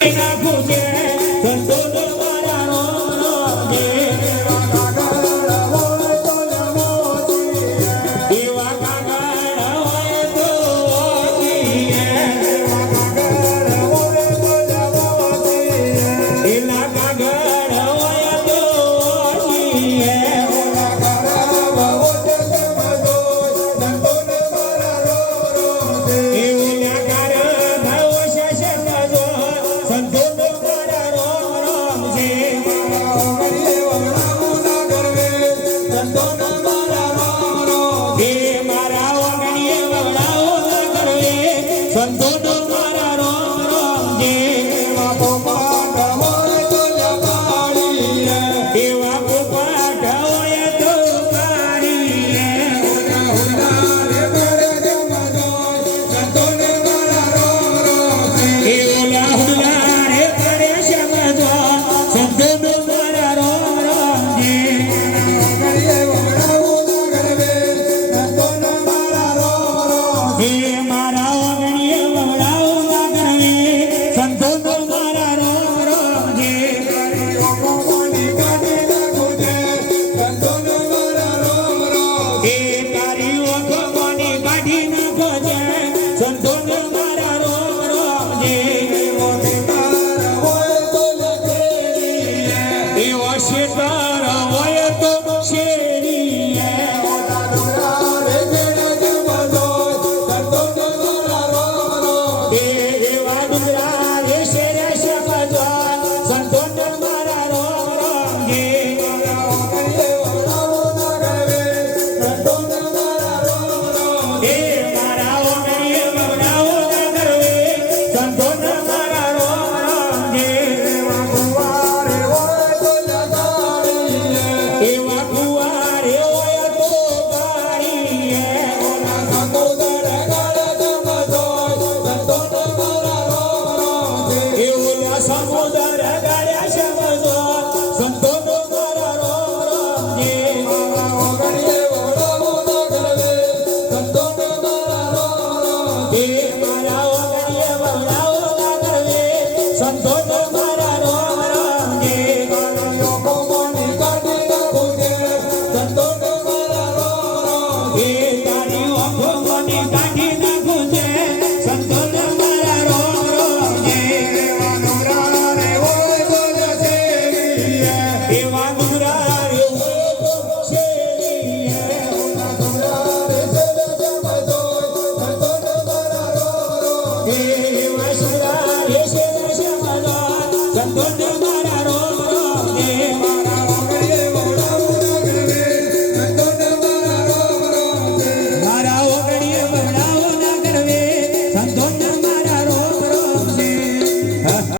Esa mujer એવો Samudra gaya shamdo Deva Sada Deva